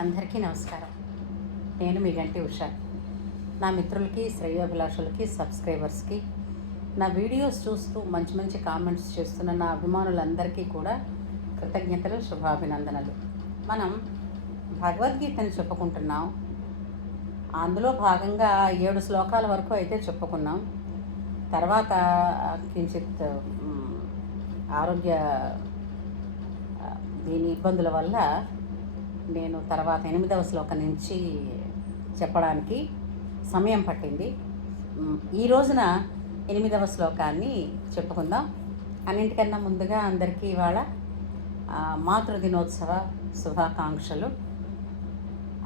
అందరికీ నమస్కారం. నేను మీ గంటి ఉషా. నా మిత్రులకి, శ్రేయోభిలాషులకి, సబ్స్క్రైబర్స్కి, నా వీడియోస్ చూస్తూ మంచి మంచి కామెంట్స్ చేస్తున్న నా అభిమానులందరికీ కూడా కృతజ్ఞతలు, శుభాభినందనలు. మనం భగవద్గీతని చెప్పుకుంటున్నాం. అందులో భాగంగా 7 శ్లోకాల వరకు అయితే చెప్పుకున్నాం. తర్వాత కించిత్ ఆరోగ్య దీని ఇబ్బందుల వల్ల నేను తర్వాత 8వ శ్లోకం నుంచి చెప్పడానికి సమయం పట్టింది. ఈ రోజున 8వ శ్లోకాన్ని చెప్పుకుందాం. అన్నింటికన్నా ముందుగా అందరికీ ఇవాళ మాతృదినోత్సవ శుభాకాంక్షలు.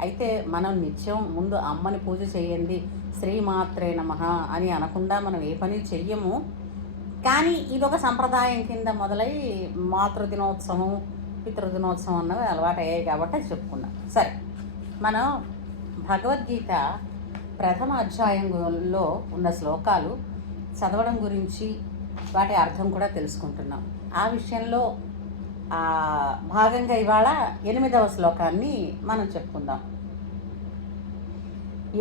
అయితే మనం నిత్యం ముందు అమ్మని పూజ చేయండి, శ్రీమాత్రే నమః అని అనకుండా మనం ఏ పని చెయ్యము. కానీ ఇదొక సంప్రదాయం కింద మొదలై మాతృదినోత్సవం, పితృదినోత్సవం అన్నవి అలవాటయ్యాయి కాబట్టి చెప్పుకున్నాం. సరే, మనం భగవద్గీత ప్రథమ అధ్యాయంలో ఉన్న శ్లోకాలు చదవడం గురించి, వాటి అర్థం కూడా తెలుసుకుంటున్నాం. ఆ విషయంలో భాగంగా ఇవాళ 8వ శ్లోకాన్ని మనం చెప్పుకుందాం.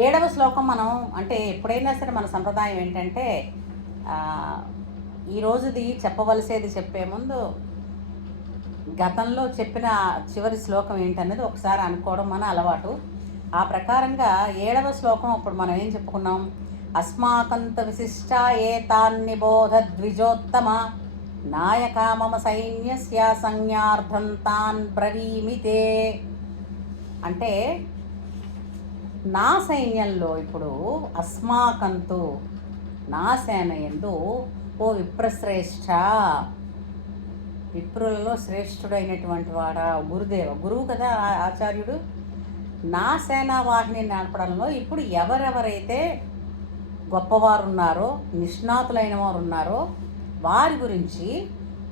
7వ శ్లోకం మనం అంటే ఎప్పుడైనా సరే మన సంప్రదాయం ఏంటంటే ఈరోజుది చెప్పవలసేది చెప్పే ముందు గతంలో చెప్పిన చివరి శ్లోకం ఏంటనేది ఒకసారి అనుకోవడం మన అలవాటు. ఆ ప్రకారంగా 7వ శ్లోకం ఇప్పుడు మనం ఏం చెప్పుకున్నాం? అస్మాకంత విశిష్ట ఏతాన్నిబోధ ద్విజోత్తమ నాయకా మమ సైన్యస్య సంజ్ఞార్థం తాన్ బ్రవీమితే. అంటే నా సైన్యంలో ఇప్పుడు అస్మాకంతు నా సేన యందు ఓ విప్రశ్రేష్ఠ, విప్రులలో శ్రేష్ఠుడైనటువంటి వాడా గురువు కదా ఆచార్యుడు. నా సేనావాహిని నడపడంలో ఇప్పుడు ఎవరెవరైతే గొప్పవారు ఉన్నారో, నిష్ణాతులైన వారు ఉన్నారో వారి గురించి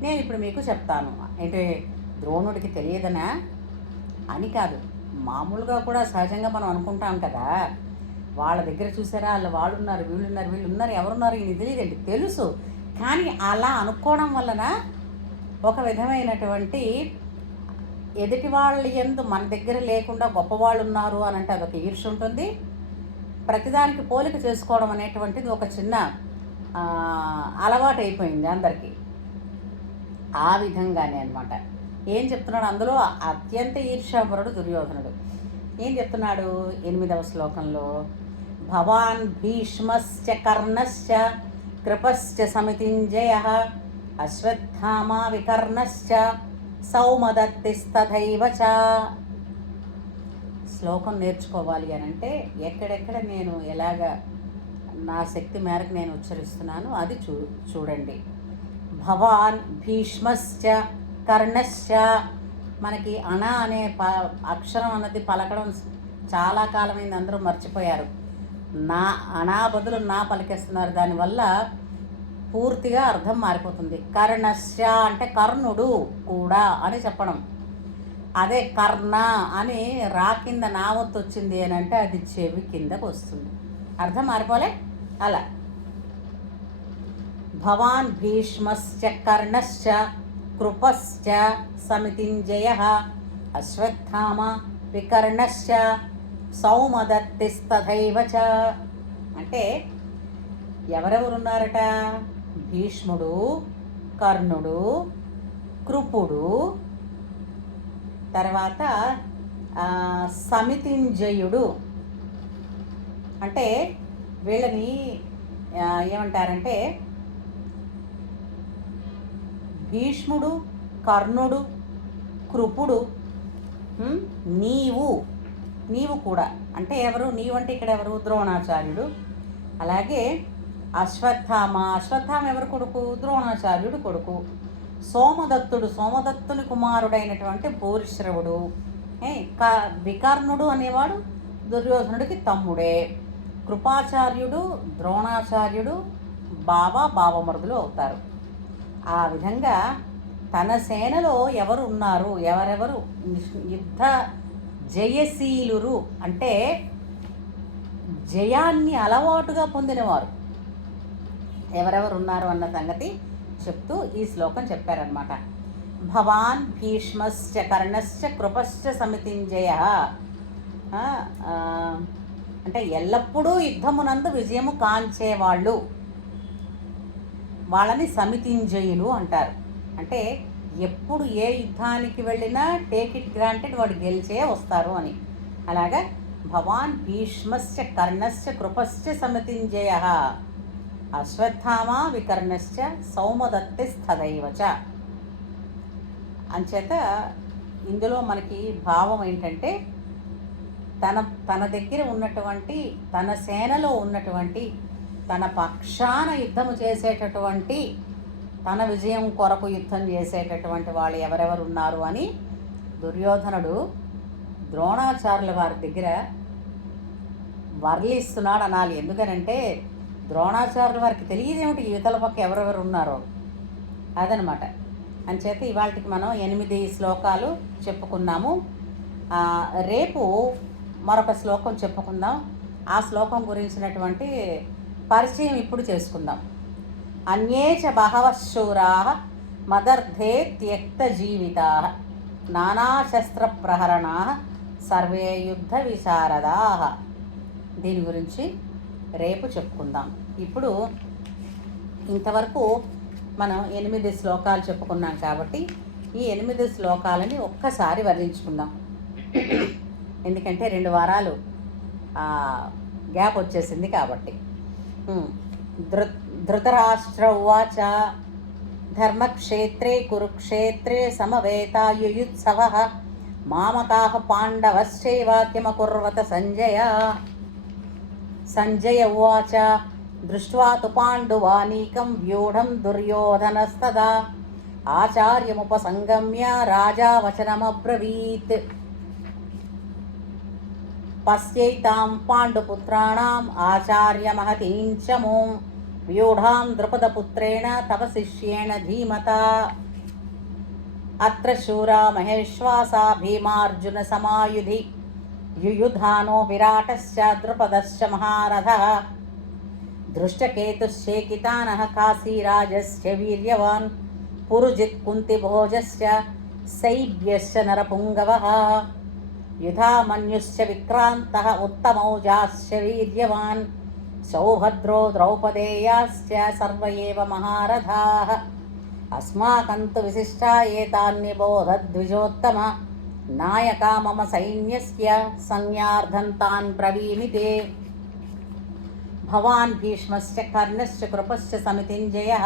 నేను ఇప్పుడు మీకు చెప్తాను. అంటే ద్రోణుడికి తెలియదనా అని కాదు, మామూలుగా కూడా సహజంగా మనం అనుకుంటాం కదా, వాళ్ళ దగ్గర చూసారా వాళ్ళు ఉన్నారు, వీళ్ళు ఉన్నారు, ఎవరున్నారు ఈయన తెలియదండి, తెలుసు. కానీ అలా అనుకోవడం వలన ఒక విధమైనటువంటి ఎదుటి వాళ్ళ యందు మన దగ్గర లేకుండా గొప్పవాళ్ళు ఉన్నారు అని అంటే అదొక ఈర్ష ఉంటుంది. ప్రతిదానికి పోలిక చేసుకోవడం అనేటువంటిది ఒక చిన్న అలవాటు అయిపోయింది అందరికీ. ఆ విధంగానే అనమాట. ఏం చెప్తున్నాడు అందులో? అత్యంత ఈర్ష్యాపరుడు దుర్యోధనుడు. ఏం చెప్తున్నాడు 8వ శ్లోకంలో? భవాన్ భీష్మశ్చ కర్ణశ్చ కృపశ్చ సమితింజయః అశ్వత్థామా వికర్ణశ్చ సౌమదత్తిస్తథైవ చ. శ్లోకం నేర్చుకోవాలి అని అంటే ఎక్కడెక్కడ నేను ఎలాగ నా శక్తి మేరకు నేను ఉచ్చరిస్తున్నాను అది చూడండి. భవాన్ భీష్మశ్చ కర్ణశ్చ. మనకి అణ అనే అక్షరం అన్నది పలకడం చాలా కాలమైంది, అందరూ మర్చిపోయారు. నా అనా బదులు నా పలికేస్తున్నారు, దానివల్ల పూర్తిగా అర్థం మారిపోతుంది. కర్ణశ్చ అంటే కర్ణుడు కూడా అని చెప్పడం. అదే కర్ణ అని రా కింద నా వత్తు వచ్చింది అని అంటే అది చెవి కిందకు వస్తుంది, అర్థం మారిపోలే. అలా భవాన్ భీష్మశ్చ కర్ణశ్చ కృపశ్చ సమితింజయః అశ్వత్థామ వికర్ణశ్చ సౌమదత్తిస్తథైవ చ. అంటే ఎవరెవరున్నారట? భీష్ముడు, కర్ణుడు, కృపుడు, తర్వాత సమితింజయుడు. అంటే వీళ్ళని ఏమంటారంటే భీష్ముడు, కర్ణుడు, కృపుడు, నీవు కూడా. అంటే ఎవరు నీవు అంటే ఇక్కడ ఎవరు? ద్రోణాచార్యుడు. అలాగే అశ్వత్థామ ఎవరు కొడుకు? ద్రోణాచార్యుడు కొడుకు. సోమదత్తుని కుమారుడైనటువంటి భూరిశ్రవుడు. వికర్ణుడు అనేవాడు దుర్యోధనుడికి తమ్ముడే. కృపాచార్యుడు, ద్రోణాచార్యుడు బావమరుదులు అవుతారు. ఆ విధంగా తన సేనలో ఎవరు ఉన్నారు, ఎవరెవరు యుద్ధ జయశీలురు అంటే జయాన్ని అలవాటుగా పొందినవారు ఎవరెవరు ఉన్నారు అన్న సంగతి చెప్తూ ఈ శ్లోకం చెప్పారనమాట. భవాన్ భీష్మశ్చ కర్ణశ్చ కృపశ్చ సమితింజయ. అంటే ఎల్లప్పుడూ యుద్ధమునందు విజయము కాంచేవాళ్ళు, వాళ్ళని సమితింజయులు అంటారు. అంటే ఎప్పుడు ఏ యుద్ధానికి వెళ్ళినా టేక్ ఇట్ గ్రాంటెడ్ వాడు గెలిచే వస్తారు అని. అలాగా భవాన్ భీష్మశ్చ కర్ణశ్చ కృపశ్చ సమితింజయ అశ్వత్థామా వికర్ణశ్చ సౌమదత్తి స్థదైవచ. అంచేత ఇందులో మనకి భావం ఏంటంటే తన దగ్గర ఉన్నటువంటి, తన సేనలో ఉన్నటువంటి, తన పక్షాన యుద్ధము చేసేటటువంటి, తన విజయం కొరకు యుద్ధం చేసేటటువంటి వాళ్ళు ఎవరెవరు ఉన్నారు అని దుర్యోధనుడు ద్రోణాచార్యుల వారి దగ్గర వర్లిస్తున్నాడు అనాలి. ఎందుకనంటే ద్రోణాచార్యుల వారికి తెలియదేమిటి యువతల పక్క ఎవరెవరు ఉన్నారో అదనమాట. అంచేత ఇవాళకి మనం 8 శ్లోకాలు చెప్పుకున్నాము. రేపు మరొక శ్లోకం చెప్పుకుందాం. ఆ శ్లోకం గురించినటువంటి పరిచయం ఇప్పుడు చేసుకుందాం. అన్యే చ బహవః శూరాః మదర్థే త్యక్త జీవితాః నానాశస్త్ర ప్రహరణాః సర్వే యుద్ధ విశారదాః. దీని గురించి రేపు చెప్పుకుందాం. ఇప్పుడు ఇంతవరకు మనం 8 శ్లోకాలు చెప్పుకున్నాం కాబట్టి ఈ 8 శ్లోకాలని ఒక్కసారి వర్ణించుకుందాం. ఎందుకంటే 2 వారాలు గ్యాప్ వచ్చేసింది కాబట్టి. ధృతరాష్ట్ర ఉవాచ ధర్మక్షేత్రే కురుక్షేత్రే సమవేతాయుయుత్సవః మామకాః పాండవశ్చైవ కిమకుర్వత సంజయ. సంజయ ఉవాచ దృష్ట్వా తు పాండువానీకం వ్యూఢం దుర్యోధనస్తదా ఆచార్యముపసంగమ్య రాజా వచనమబ్రవీత్. పశ్యైతాం పాండుపుత్రాణాం ఆచార్యమహతీం చ మూం వ్యూఢాం ద్రుపదపుత్రేణ తవ శిష్యేణ ధీమతా. అత్ర శూరా మహేశ్వాసా భీమార్జున సమాయుధి యుయుధానో విరాటశ్చ ద్రుపదశ్చ మహారథః దృష్టకేతుశ్చేకితానః కాశీరాజశ్చ వీర్యవాన్ పురుజిత్ కుంతిభోజశ్చ శైబ్యశ్చ నరపుంగవః యుధామన్యుశ్చ విక్రాంతః ఉత్తమౌజాశ్చ వీర్యవాన్ సౌభద్రో ద్రౌపదేయాశ్చ సర్వ ఏవ మహారథాః. అస్మాకం తు విశిష్టా ఏతాన్నిబోధద్విజోత్తమ నాయకా మమ సైన్యస్య సంజ్ఞార్థం తాన్ బ్రవీమితే. భవాన్ భీష్మశ్చ కర్ణశ్చ కృపశ్చ సమితింజయః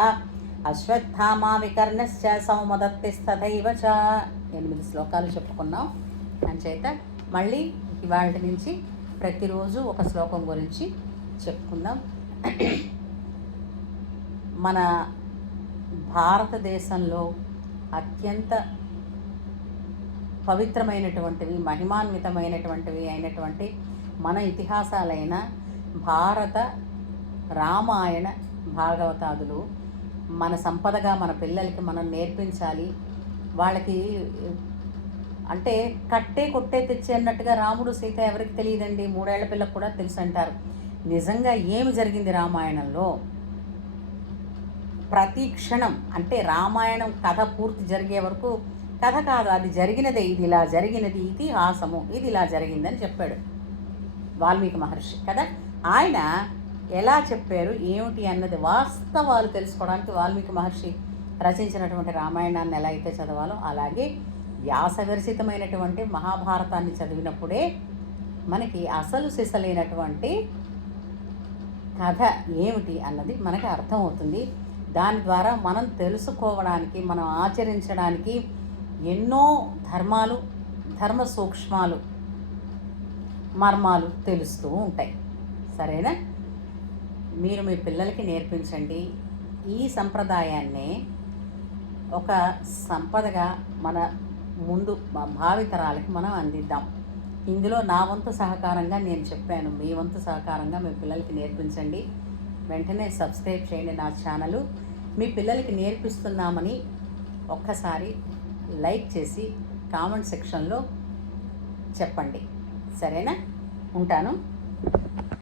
అశ్వత్థామా వికర్ణశ్చ సౌమదత్తిస్తథైవ చ. 8 శ్లోకాలు చెప్పుకున్నాం. అంచేత మళ్ళీ ఇవాళ నుంచి ప్రతిరోజు ఒక శ్లోకం గురించి చెప్పుకుందాం. మన భారతదేశంలో అత్యంత పవిత్రమైనటువంటివి, మహిమాన్వితమైనటువంటివి అయినటువంటి మన ఇతిహాసాలైన భారత, రామాయణ, భాగవతాదులు మన సంపదగా మన పిల్లలకి మనం నేర్పించాలి. వాళ్ళకి అంటే కట్టే కొట్టే తెచ్చే అన్నట్టుగా రాముడు సీత ఎవరికి తెలియదండి, 3 ఏళ్ల పిల్లకు కూడా తెలుసు అంటారు. నిజంగా ఏమి జరిగింది రామాయణంలో ప్రతి క్షణం, అంటే రామాయణం కథ పూర్తి జరిగే వరకు కథ కాదు, అది జరిగినదే, ఇది ఇలా జరిగినది, ఇతిహాసము, ఇది ఇలా జరిగిందని చెప్పాడు వాల్మీకి మహర్షి కదా. ఆయన ఎలా చెప్పారు ఏమిటి అన్నది వాస్తవాలు తెలుసుకోవడానికి వాల్మీకి మహర్షి రచించినటువంటి రామాయణాన్ని ఎలా అయితే చదవాలో అలాగే వ్యాసవిరచితమైనటువంటి మహాభారతాన్ని చదివినప్పుడే మనకి అసలు సిసలైనటువంటి కథ ఏమిటి అన్నది మనకి అర్థమవుతుంది. దాని ద్వారా మనం తెలుసుకోవడానికి, మనం ఆచరించడానికి ఎన్నో ధర్మాలు, ధర్మ సూక్ష్మాలు, మర్మాలు తెలుస్తూ ఉంటాయి. సరేనా? మీరు మీ పిల్లలకి నేర్పించండి. ఈ సంప్రదాయాన్నే ఒక సంపదగా మన ముందు భావితరాలకి మనం అందిద్దాం. ఇందులో నా వంతు సహకారంగా నేను చెప్పాను, మీ వంతు సహకారంగా మీ పిల్లలకి నేర్పించండి. వెంటనే సబ్స్క్రైబ్ చేయండి నా ఛానల్. మీ పిల్లలకి నేర్పిస్తున్నామని ఒక్కసారి లైక్ చేసి కామెంట్ సెక్షన్లో చెప్పండి. సరేనా? ఉంటాను.